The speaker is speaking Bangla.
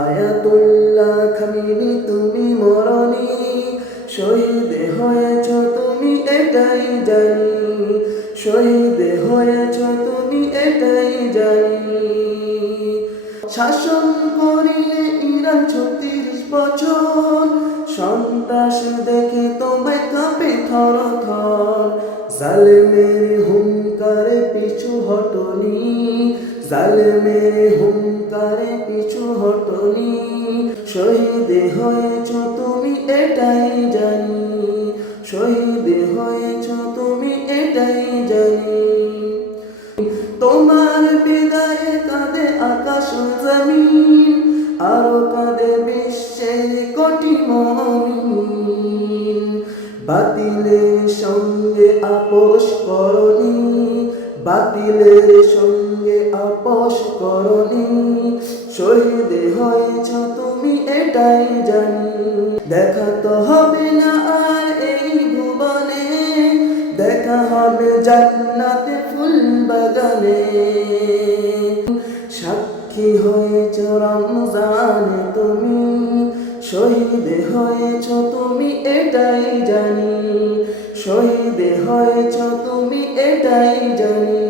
আয়াতুল্লাহ খামিনি তুমি মরণি, শহীদ হয়েছ তুমি এটাই জানি, শহীদ হয়েছ তুমি এটাই জানি। শাসন করিলে ইরান 36 বছর, সন্ত্রাস দেখে তোমায় কাঁপে থর থর। জালেমের হুঙ্কারে পিছু হটনি, জালেমের হুঙ্কারে পিছু হটনি। শহীদ হয়েছ তুমি এটাই জানি, শহীদ হয়েছ তুমি এটাই জানি। তোমার বিদায়ে কাঁদে আকাশ জমিন, আরো কাঁদে বিশ্বের কোটি মুমিন। বাতিলের সঙ্গে আপোষ করনি, বাতিলের সঙ্গে আপোষ করনি। শহীদ হয়েছ তুমি এটাই জানি। দেখা তো হবে না আর এই ভুবনে, দেখা হবে জান্নাতে ফুল বাগানে। সাক্ষী হয়েছ রমজানে তুমি, শহীদ হয়েছ তুমি এটাই জানি, শহীদ হয়েছ তুমি এটাই জানি।